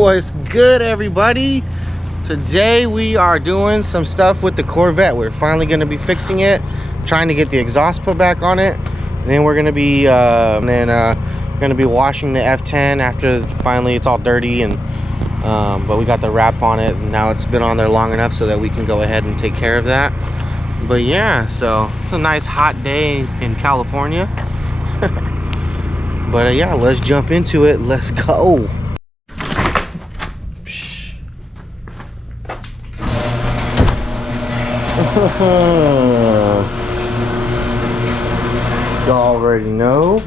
What's good, everybody? Today we are doing some stuff with the Corvette. We're finally going to be fixing it, trying to get the exhaust put back on it. Then we're going to be washing the F10 after finally it's all dirty, and but we got the wrap on it, and now it's been on there long enough so that we can go ahead and take care of that. But yeah, so it's a nice hot day in California. But yeah, let's jump into it. Let's go. You already know.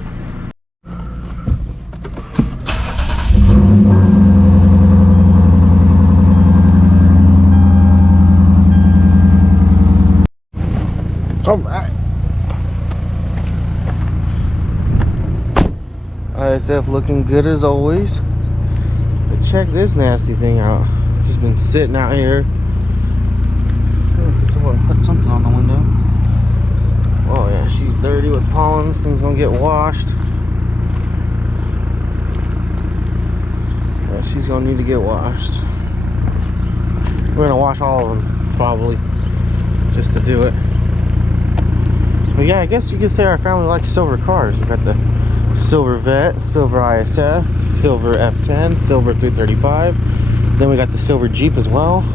All right. ISF looking good as always. But check this nasty thing out. Just been sitting out here. Someone put something on the window. Oh yeah, she's dirty with pollen. This thing's gonna get washed. Yeah, she's gonna need to get washed. We're gonna wash all of them probably, just to do it. But yeah, I guess you could say our family likes silver cars. We got the silver Vette, silver ISF, silver F10, silver 335. Then we got the silver Jeep as well.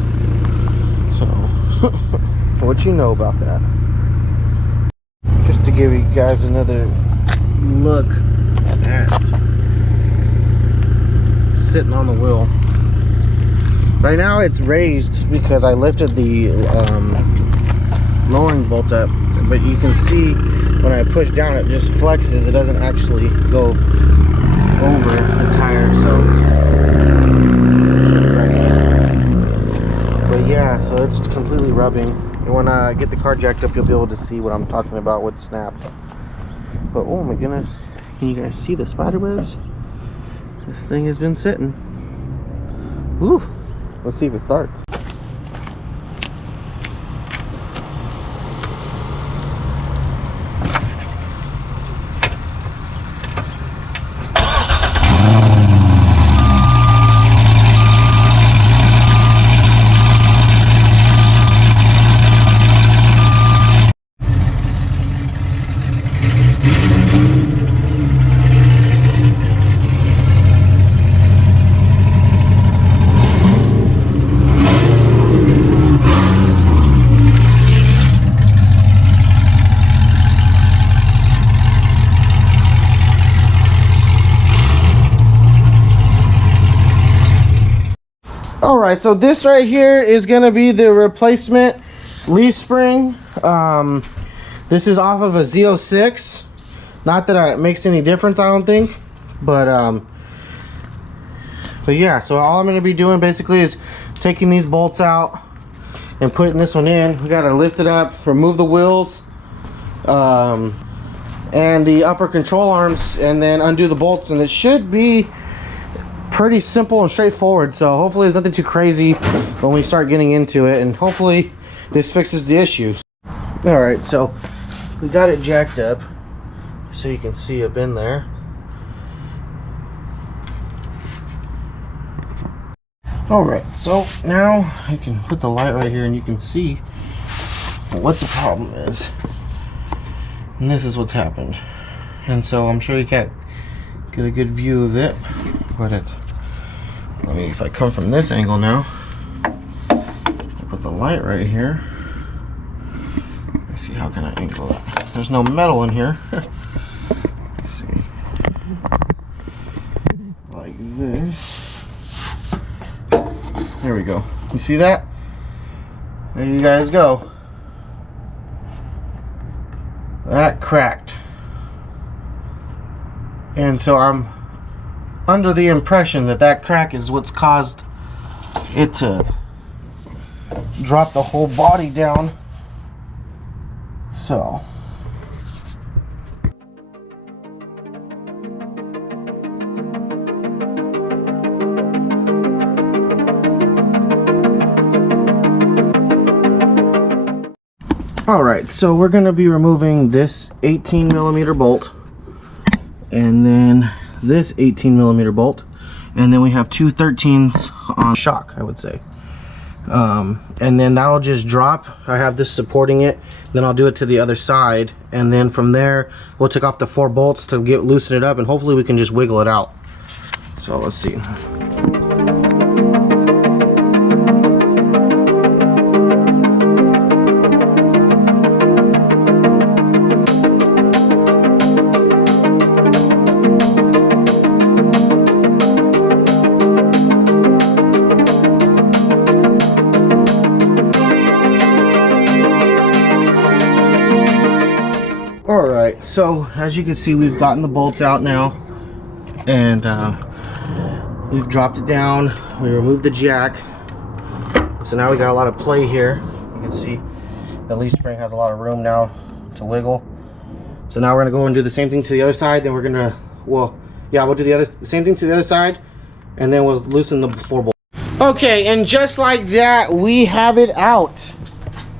So, what you know about that? Just to give you guys another look at sitting on the wheel. Right now it's raised because I lifted the lowering bolt up. But you can see when I push down, it just flexes. It doesn't actually go over the tire. So, but yeah, so it's completely rubbing. And when I get the car jacked up, you'll be able to see what I'm talking about with snap. But oh my goodness, can you guys see the spider webs? This thing has been sitting. Woo! Let's see if it starts. Alright, so this right here is going to be the replacement leaf spring. This is off of a Z06. Not that it makes any difference, I don't think. But yeah, so all I'm going to be doing basically is taking these bolts out and putting this one in. We got to lift it up, remove the wheels, and the upper control arms, and then undo the bolts, and it should be pretty simple and straightforward. So hopefully there's nothing too crazy when we start getting into it, and hopefully this fixes the issues. All right, so we got it jacked up so you can see up in there. All right, so now I can put the light right here and you can see what the problem is, and this is what's happened. And so I'm sure you can't get a good view of it, but it's, I mean, if I come from this angle now, I put the light right here. Let's see, how can I angle that? There's no metal in here. Let's see, like this. There we go. You see that? There you guys go. That cracked. And so I'm under the impression that that crack is what's caused it to drop the whole body down. So Alright, so we're going to be removing this 18mm bolt and then this 18mm bolt, and then we have two 13s on shock, I would say. And then that'll just drop. I have this supporting it, then I'll do it to the other side, and then from there we'll take off the 4 bolts to loosen it up, and hopefully we can just wiggle it out. So let's see. Alright, so as you can see, we've gotten the bolts out now, and we've dropped it down. We removed the jack, so now we got a lot of play here. You can see the leaf spring has a lot of room now to wiggle. So now we're gonna go and do the same thing to the other side. Then we're gonna, we'll do the same thing to the other side, and then we'll loosen the 4 bolts. Okay, and just like that, we have it out.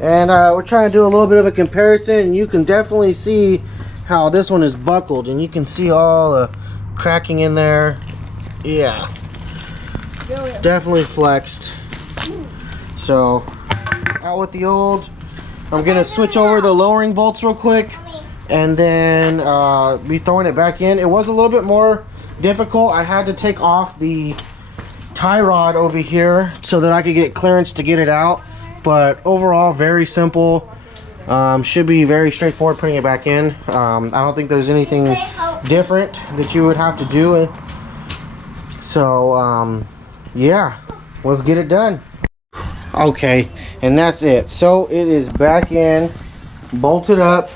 And we're trying to do a little bit of a comparison, and you can definitely see how this one is buckled, and you can see all the cracking in there. Yeah, definitely flexed. So out with the old. I'm gonna switch over the lowering bolts real quick, and then be throwing it back in. It was a little bit more difficult. I had to take off the tie rod over here so that I could get clearance to get it out. But overall, very simple. Should be very straightforward putting it back in. I don't think there's anything different that you would have to do. So yeah, let's get it done. Okay, and that's it. So it is back in, bolted up,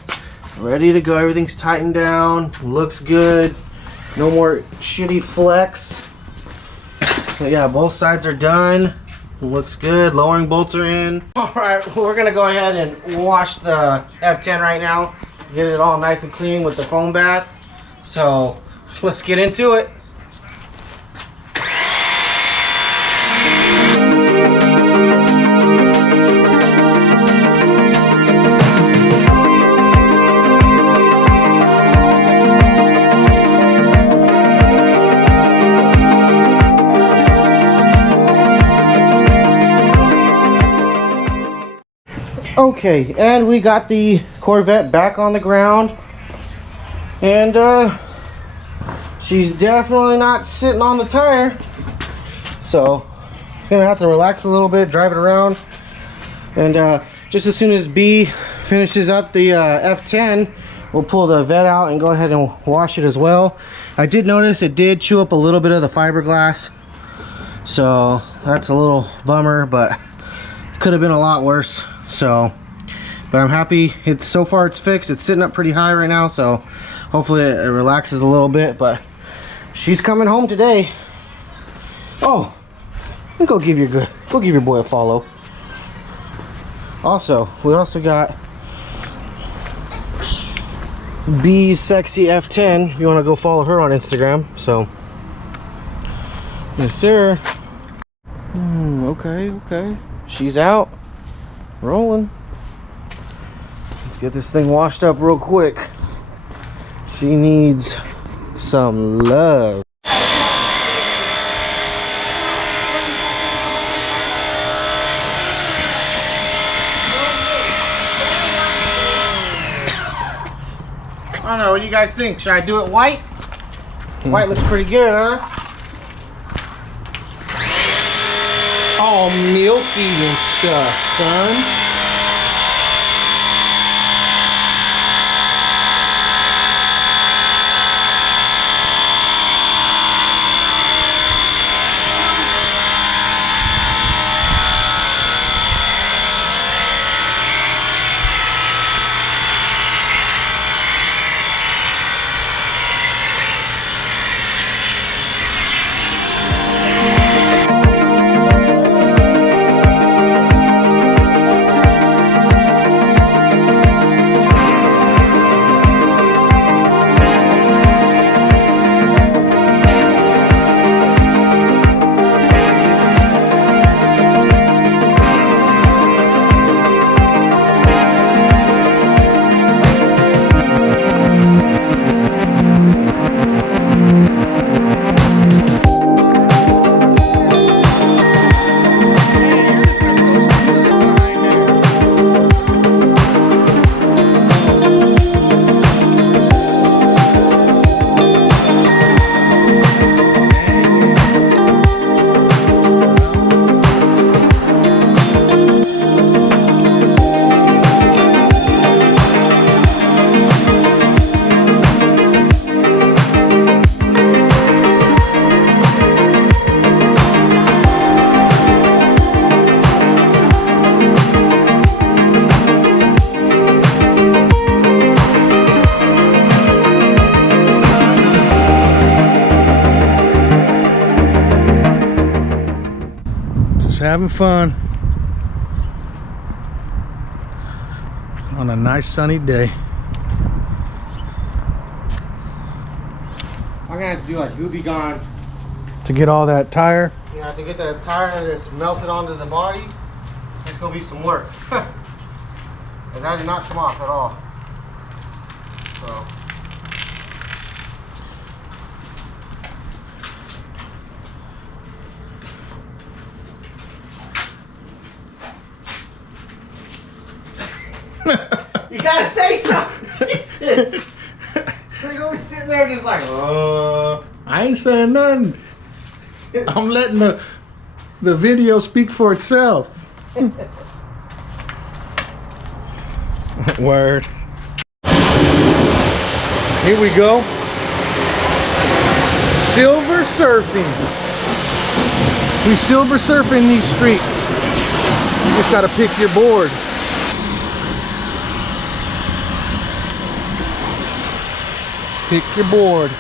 ready to go. Everything's tightened down, looks good. No more shitty flex. But yeah, both sides are done. Looks good. Lowering bolts are in. Alright, we're gonna go ahead and wash the F10 right now. Get it all nice and clean with the foam bath. So let's get into it. Okay, and we got the Corvette back on the ground, and she's definitely not sitting on the tire, so gonna have to relax a little bit, drive it around, and just as soon as B finishes up the F10, we'll pull the vette out and go ahead and wash it as well. I did notice it did chew up a little bit of the fiberglass, so that's a little bummer, but could have been a lot worse. So, but I'm happy. It's so far it's fixed. It's sitting up pretty high right now, so hopefully it relaxes a little bit. But she's coming home today. Oh, go give your boy a follow. Also, we also got B's Sexy F10. If you want to go follow her on Instagram. So, yes, sir. Okay. She's out. Rolling. Let's get this thing washed up real quick. She needs some love. I don't know, what do you guys think? Should I do it white? White looks pretty good, huh? All milky and stuff, son. having fun on a nice sunny day. I'm gonna have to do like Gooby Gone. To get all that tire. Yeah, to get that tire that's melted onto the body, it's gonna be some work. And that did not come off at all. So. You gotta say something, Jesus! They're gonna be sitting there just like, I ain't saying nothing. I'm letting the video speak for itself. Word. Here we go. Silver surfing. We silver surfing these streets. You just gotta pick your board. Pick your board.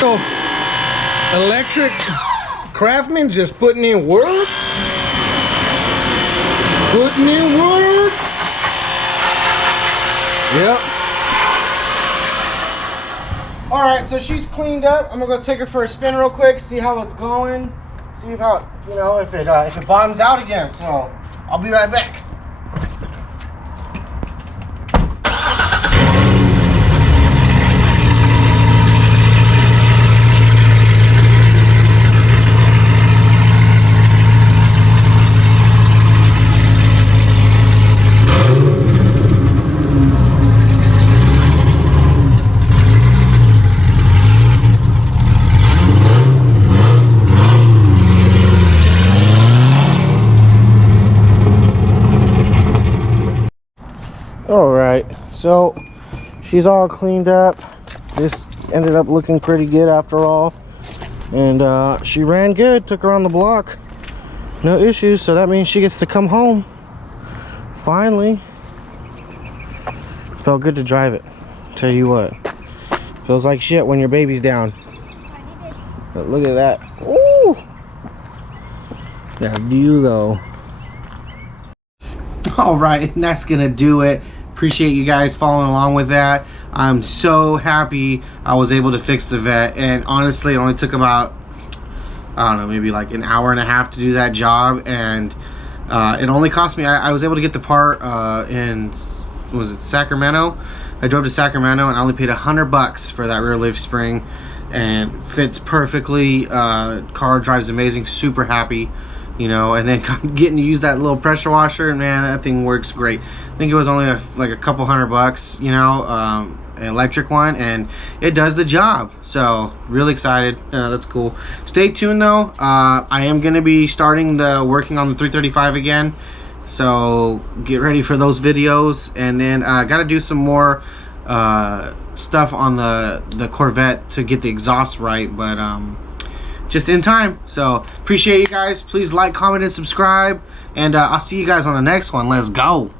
So, electric craftsman just putting in work. Putting in work. Yep. all right, so she's cleaned up. I'm gonna go take her for a spin real quick, see how it's going, see if how, you know, if it bottoms out again. So I'll be right back. All right, so she's all cleaned up. This ended up looking pretty good after all, and she ran good, took her on the block, no issues. So that means she gets to come home finally. Felt good to drive it, tell you what. Feels like shit when your baby's down, but look at that. Ooh, that view though. All right, and that's gonna do it. Appreciate you guys following along with that. I'm so happy I was able to fix the Vette, and honestly it only took about, I don't know, maybe like an hour and a half to do that job, and it only cost me, I was able to get the part in, was it Sacramento? I drove to Sacramento and I only paid $100 for that rear leaf spring, and fits perfectly. Car drives amazing, super happy. You know, and then getting to use that little pressure washer, and man, that thing works great. I think it was only like a couple $100, you know, an electric one, and it does the job. So really excited. That's cool. Stay tuned though. I am gonna be starting working on the 335 again, so get ready for those videos. And then I got to do some more stuff on the Corvette to get the exhaust right, but just in time. So appreciate you guys. Please like, comment, and subscribe, and I'll see you guys on the next one. Let's go.